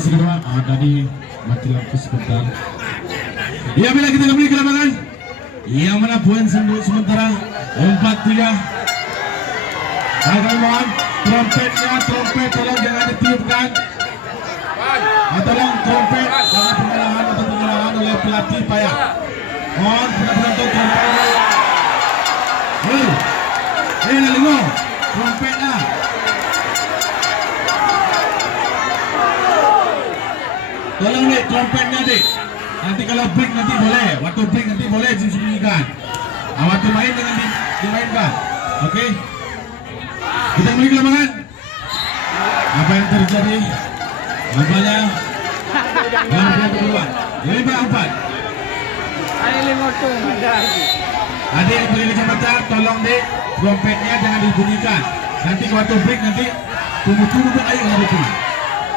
Segera tadi mati lampu sebentar. Ya, bila kita kembali ke lapangan, yang mana poin sementara 4-3. Akan mohon trompet tolong jangan ditiupkan. Tolong trompet jangan pengalaman oleh pelatih payah. Mohon penonton trompet. Lalu trompetnya. Tolong dek trompetnya dek. Nanti kalau break nanti boleh. Waktu break nanti boleh disembunyikan. Waktu main jangan dimainkan. Oke. Kita kembali ke lapangan. Apa yang terjadi? Nampaknya yang kedua 5-4. Adik yang beri kacamata, tolong dek trompetnya jangan dibunyikan. Nanti waktu break nanti tunggu air yang betul.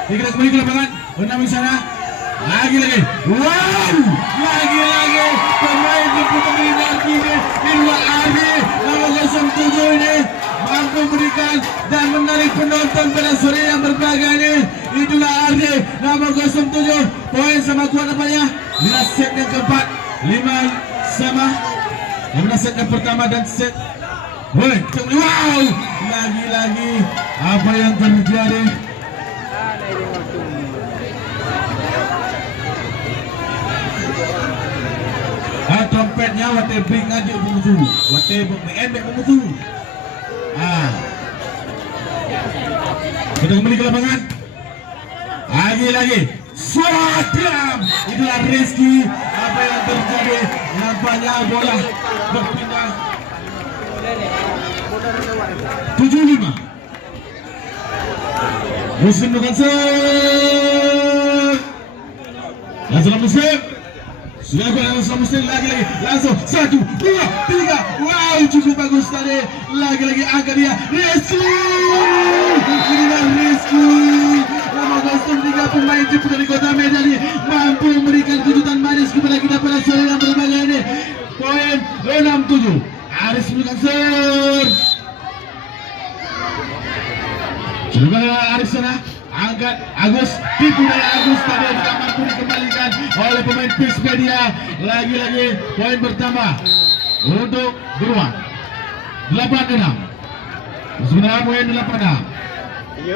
Jadi kita kembali ke lapangan. Benar di sana. Lagi. Wow! Lagi. Pemain jemputan ini Itulah Ardi nomor 07 ini mampu memberikan dan menarik penonton pada sore yang berbahagia ini. Itulah Ardi nomor 07. Poin sama kuat apanya? Bila set yang keempat 5 sama. Yang set yang pertama dan set. Wow! Lagi. Apa yang terjadi? Trompetnya wate bring aja pemutu, wate embek pemutu. Kita kembali ke lapangan. Lagi. Swadam. Itulah Rizky. Apa yang terjadi? Nampaknya bola berpindah. 7-5. Muslim dengan set. Langsung Muslim. Sudah langsung Muslim lagi. Langsung 1, 2, 3. Wow, cukup bagus tadi. Lagi angkat dia. Rizky. Inilah Rizky. Nomor 03 pemain jemput dari Kota Medan ini mampu memberikan kejutan manis kepada kita pada sore yang berbahagia ini. Poin 67. Aris menunjukkan ser. Coba Aris sana. Angkat Agus, tipu dari Agus tadi tidak mampu dikembalikan oleh pemain Pispedia. Lagi poin bertambah untuk Beruang 8-6. Sebenarnya poin 8-6.